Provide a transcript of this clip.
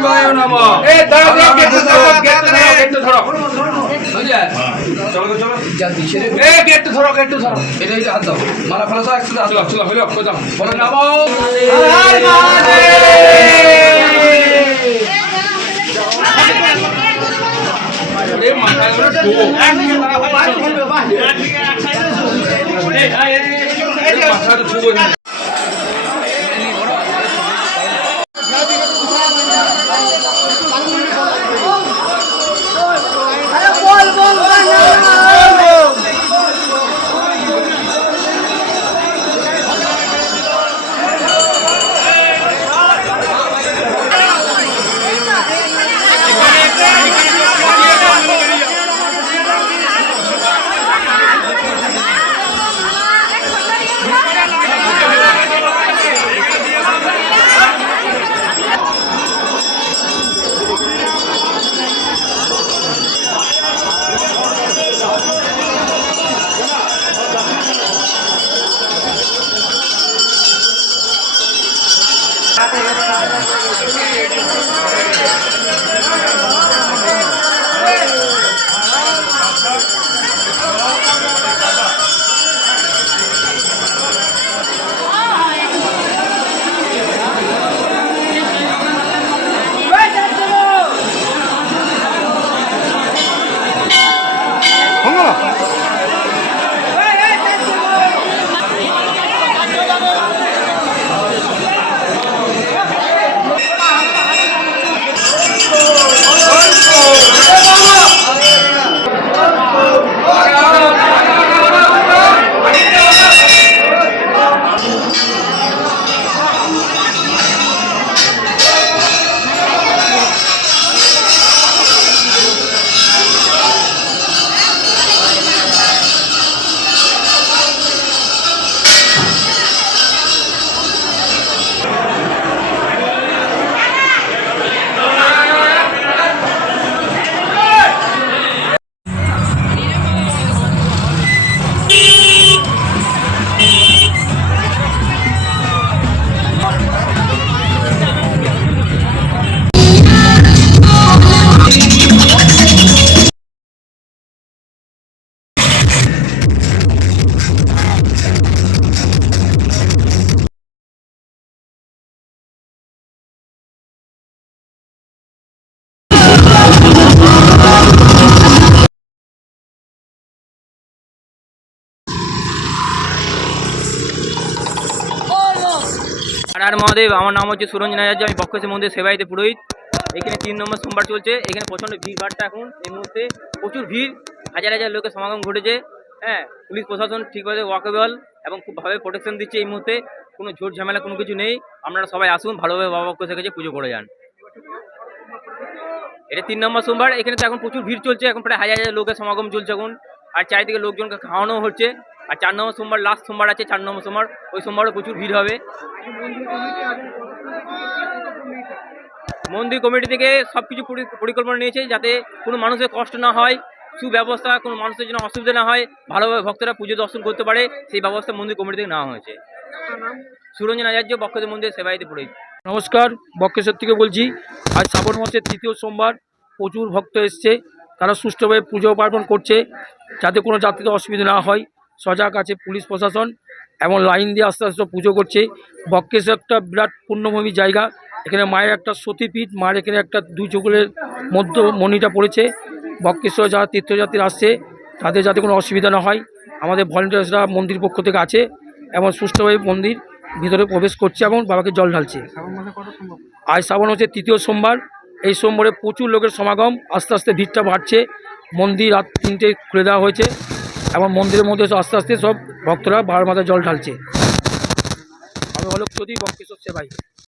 শিবায় নমঃ এ দাঁড়াও, গেটটা ধরো, গেটটা ধরো, গেটটা ধরো। বুঝলে চলো চলো যা দিছে এ, গেটটা ধরো, গেটটা ধরো। এটা এটা হাত দাও মালা ফেলা সব একসাথে চলো, চলো, হইল, কোথাও। বলো নম এ, মাথায় করে ঢোকো। এ, মাথায় ঢোকো। আর মহাদেব, আমার নাম হচ্ছে সুরঞ্জন আচার্য, আমি বক্ষসী মন্দির সেবাইতে পুরোহিত। এখানে তিন নম্বর সোমবার চলছে, এখানে প্রচণ্ড ভিড় ভাড়টা এখন, এই মুহূর্তে প্রচুর ভিড়, হাজার হাজার লোকের সমাগম ঘটেছে হ্যাঁ পুলিশ প্রশাসন ঠিকভাবে ওয়াকেবল এবং খুব ভাবে প্রোটেকশন দিচ্ছে এই মুহূর্তে, কোনো ঝোট ঝামেলা, কোনো কিছু নেই, আপনারা সবাই আসুন, ভালোভাবে বাবা বক্ষসের কাছে পুজো করে যান। এটা তিন নম্বর সোমবার, এখানে তো এখন প্রচুর ভিড় চলছে, এখন প্রায় হাজার হাজার লোকের সমাগম চলছে এখন, আর চারিদিকে লোকজনকে খাওয়ানো হচ্ছে। আর চার নম্বর সোমবার লাস্ট সোমবার আছে, চার নম্বর সোমবার, ওই সোমবারও প্রচুর ভিড় হবে। মন্দির কমিটি থেকে সব কিছু পরিকল্পনা নিয়েছে যাতে কোনো মানুষের কষ্ট না হয়, সুব্যবস্থা, কোনো মানুষের জন্য অসুবিধা না হয়, ভালোভাবে ভক্তরা পুজো দর্শন করতে পারে, সেই ব্যবস্থা মন্দির কমিটি থেকে নেওয়া হয়েছে। সুরঞ্জন আচার্য বক্ষদেব মন্দির সেবাইতে পুরোহিত। নমস্কার বক্রেশ্বর থেকে বলছি, আজ শ্রাবণ মাসের তৃতীয় সোমবার, প্রচুর ভক্ত এসছে, তারা সুষ্ঠুভাবে পুজো পার্বণ করছে, যাতে কোনো যাত্রীদের অসুবিধা না হয়। সজাগ আছে পুলিশ প্রশাসন এবং লাইন দিয়ে আস্তে আস্তে পুজো করছে। বক্রেশ্বর একটা বিরাট পুণ্যভূমি জায়গা, এখানে মায়ের একটা সতীপীঠ মায়ের এখানে একটা দুই চকুলের মধ্য মণিটা পড়েছে। বক্রেশ্বর যারা তীর্থযাত্রী আসছে, তাদের যাতে কোনো অসুবিধা না হয়। আমাদের ভলেন্টিয়ার্সরা মন্দির পক্ষ থেকে আছে এবং সুষ্ঠুভাবে মন্দির ভিতরে প্রবেশ করছে এবং বাবাকে জল ঢালছে। আজ শ্রাবণ হচ্ছে তৃতীয় সোমবার, এই সোমবারে প্রচুর লোকের সমাগম, আস্তে আস্তে ভিড়টা বাড়ছে। মন্দির রাত তিনটে খুলে দেওয়া হয়েছে। এবং মন্দিরের মধ্যে আস্তে আস্তে সব ভক্তরা বারো মাথায় জল ঢালছে। আমি হলো প্রদীপ অঙ্কেশ্বর সেবাই